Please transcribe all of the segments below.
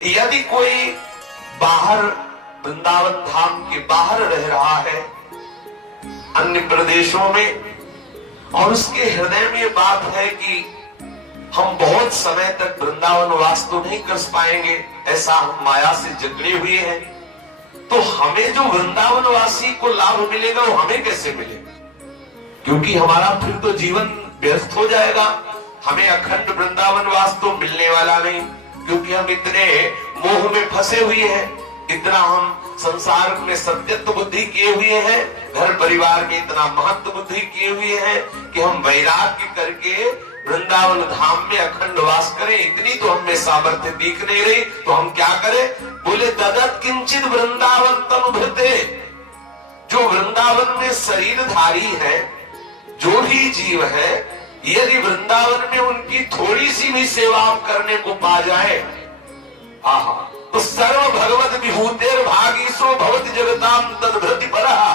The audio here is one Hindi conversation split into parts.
यदि कोई बाहर वृंदावन धाम के बाहर रह रहा है अन्य प्रदेशों में, और उसके हृदय में ये बात है कि हम बहुत समय तक वृंदावन वास तो नहीं कर पाएंगे, ऐसा हम माया से जकड़े हुए हैं, तो हमें जो वृंदावन वासी को लाभ मिलेगा वो हमें कैसे मिलेगा? क्योंकि हमारा फिर तो जीवन व्यस्त हो जाएगा, हमें अखंड वृंदावन वास तो मिलने वाला नहीं, क्योंकि हम इतने मोह में फंसे हुए हैं, इतना हम संसार में सत्यत्व बुद्धि किए हुए हैं, घर परिवार में इतना महत्व बुद्धि किए हुए हैं कि हम वैराग्य करके वृंदावन धाम में अखंड वास करें, इतनी तो हमें सामर्थ्य दिख नहीं रही। तो हम क्या करें? बोले ददत किंचित वृंदावन तनुभृते। जो वृंदावन में शरीरधारी है, जो भी जीव है, यदि वृंदावन में उनकी थोड़ी सी भी सेवा आप करने को पा जाए, आहा, तो सर्व भगवत विभूतेर भागीसो भवति जगताम तद्भृति परहा।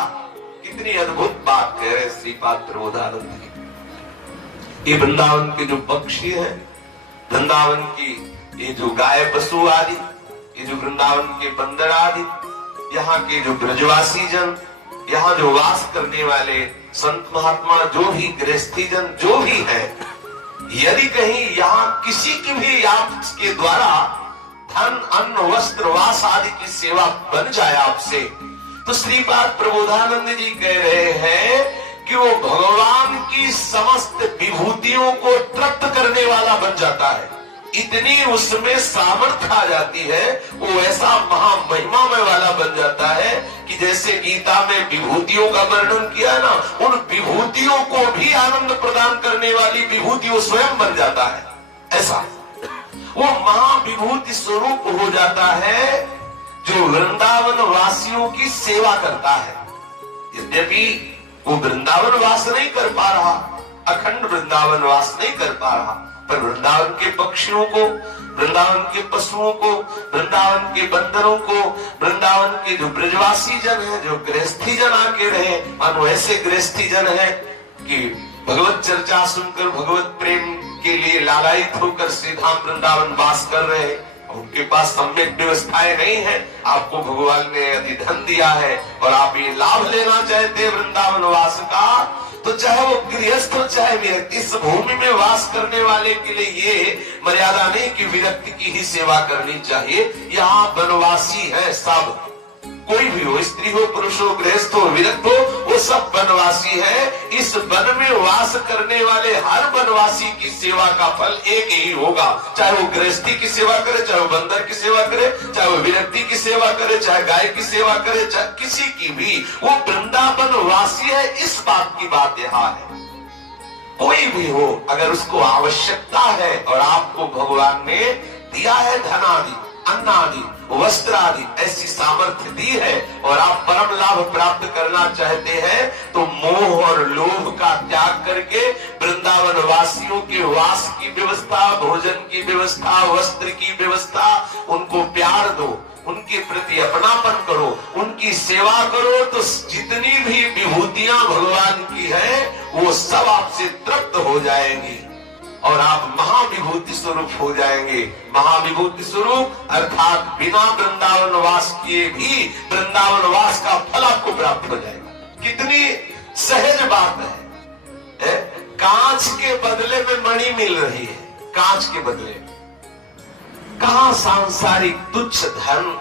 कितनी अद्भुत बात कह रहे श्रीपाद प्रबोधानंद जी। ये वृंदावन के जो पक्षी हैं, वृंदावन की ये जो गाय पशु आदि, ये जो वृंदावन के बंदर आदि, यहाँ के जो ब्रजवासी जन, यहाँ जो वास करने वाले संत महात्मा, जो भी गृहस्थी जन जो भी है, यदि कहीं यहाँ किसी की भी आपके द्वारा धन अन्न वस्त्र वास आदि की सेवा बन जाए आपसे, तो श्रीपाद प्रबोधानंद जी कह रहे हैं कि वो भगवान की समस्त विभूतियों को तृप्त करने वाला बन जाता है। इतनी उसमें सामर्थ्य आ जाती है, वो ऐसा महामहिमामय वाला बन जाता है कि जैसे गीता में विभूतियों का वर्णन किया ना, उन विभूतियों को भी आनंद प्रदान करने वाली विभूति वो स्वयं बन जाता है। ऐसा वो महाविभूति स्वरूप हो जाता है जो वृंदावन वासियों की सेवा करता है। यद्यपि वो वृंदावन वास नहीं कर पा रहा, अखंड वृंदावन वास नहीं कर पा रहा, पर वृंदावन के पक्षियों को, वृंदावन के पशुओं को, वृंदावन के बंदरों को, वृंदावन के जो ब्रजवासी जन है, जो गृहस्थी जन आके रहे, मानो ऐसे गृहस्थी जन है कि भगवत चर्चा सुनकर भगवत प्रेम के लिए लालायित होकर श्री धाम वृंदावन वास कर रहे हैं। उनके पास सम्यक व्यवस्थाएं नहीं है, आपको भगवान ने यदि धन दिया है और आप ये लाभ लेना चाहते हैं वृंदावन वास का, तो चाहे वो गृहस्थ हो चाहे विरक्त, इस भूमि में वास करने वाले के लिए ये मर्यादा नहीं कि विरक्त की ही सेवा करनी चाहिए। यहाँ वनवासी है सब, कोई भी हो, स्त्री हो पुरुष हो गृहस्थ हो विरक्त हो, वो सब वनवासी है। इस वन में वास करने वाले हर वनवासी की सेवा का फल एक ही होगा, चाहे वो गृहस्थी की सेवा करे, चाहे वो बंदर की सेवा करे, चाहे वो विरक्ति की सेवा करे, चाहे गाय की सेवा करे, चाहे किसी की भी, वो वृंदावन वासी है। इस बात की बात यहाँ है, कोई भी हो अगर उसको आवश्यकता है और आपको भगवान ने दिया है धन आदि, अन्न आदि, वस्त्र आदि, ऐसी सामर्थ्य दी है और आप परम लाभ प्राप्त करना चाहते हैं, तो मोह और लोभ का त्याग करके वृंदावन वासियों के वास की व्यवस्था, भोजन की व्यवस्था, वस्त्र की व्यवस्था, उनको प्यार दो, उनके प्रति अपनापन करो, उनकी सेवा करो, तो जितनी भी विभूतियां भगवान की है वो सब आपसे तृप्त हो जाएंगी और आप महाविभूति स्वरूप हो जाएंगे। महाविभूति स्वरूप अर्थात बिना वृंदावन वास किए भी वृंदावन वास का फल आपको प्राप्त हो जाएगा। कितनी सहज बात है? कांच के बदले में मणि मिल रही है, कांच के बदले में। कहां सांसारिक तुच्छ धन,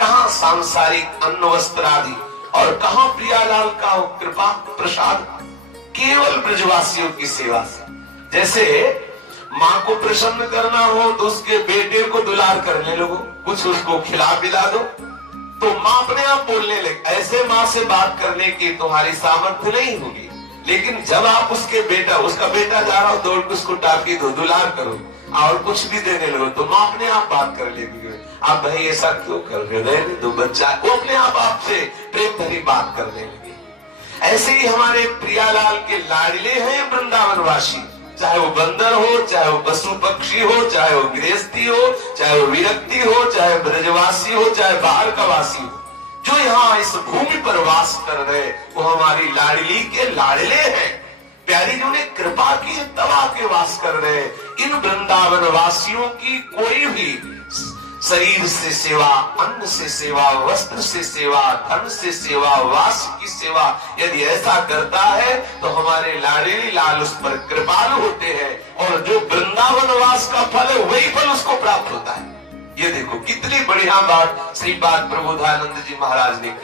कहां सांसारिक अन्न वस्त्र आदि, और कहां प्रियालाल का कृपा प्रसाद, केवल ब्रजवासियों की सेवा से। जैसे माँ को प्रसन्न करना हो तो उसके बेटे को दुलार करने लगो, कुछ उसको खिला पिला दो, तो माँ अपने आप बोलने लगे। ऐसे माँ से बात करने की तुम्हारी सामर्थ्य नहीं होगी, लेकिन जब आप उसका बेटा जा रहा हो, दौड़ के उसको टापी दो, दुलार करो और कुछ भी देने लगो, तो माँ अपने आप बात कर लेगी। आप भाई ऐसा क्यों कर रहे हो? तो बच्चा वो अपने आप आपसे प्रेम भरी बात करने लगे। ऐसे ही हमारे प्रियालाल के लाडले हैं वृंदावन वासी, चाहे वो बंदर हो, चाहे वो पशु पक्षी हो, चाहे वो गृहस्थी हो, चाहे वो विरक्ति हो, चाहे ब्रजवासी हो, चाहे बाहर का वासी हो, जो यहाँ इस भूमि पर वास कर रहे, वो हमारी लाडली के लाडले हैं। प्यारी जी ने कृपा की तब आके वास कर रहे। इन वृंदावन वासियों की कोई भी शरीर से सेवा, अन्न से सेवा, वस्त्र से सेवा, धन से सेवा, वास की सेवा यदि ऐसा करता है तो हमारे लाडली लाल उस पर कृपालु होते हैं और जो वृंदावन वास का फल है वही फल उसको प्राप्त होता है। ये देखो कितनी बढ़िया बात श्रीपाद प्रबोधानंद जी महाराज ने की।